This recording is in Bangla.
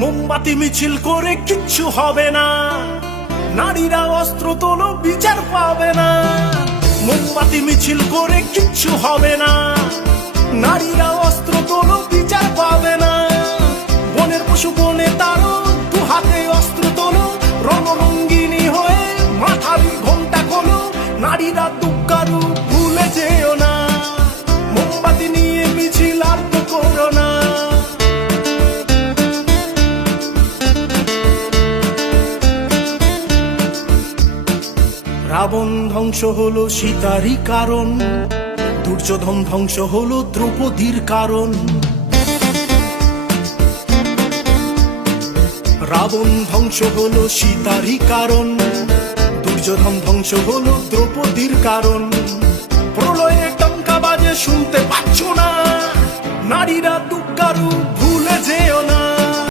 মোমবাতি মিছিল করে কিচ্ছু হবে না, নারীরা অস্ত্র তোলো বিচার পাবে না। মোমবাতি মিছিল করে কিচ্ছু হবে না, নারীরা অস্ত্র তোলো বিচার পাবে না। বনের পশু বনে তারো, দু হাতে অস্ত্র তোলো, রণরঙ্গিনী হয়ে মাথার ঘোমটা খোলো। নারীরা দুঃখারু ভুলে যেও না, মোমবাতি নিয়ে মিছিল আর তো করো না। রাবণ ধ্বংস হলো সীতারই কারণ, দুর্যোধন ধ্বংস হলো দ্রৌপদীর কারণ। রাবণ ধ্বংস হলো সীতারই কারণ, দুর্যোধন ধ্বংস হলো দ্রৌপদীর কারণ। প্রলয়ে টঙ্কা বাজে শুনতে পাচ্ছ না, নারীরা দুঃখারু ভুলে যেও না।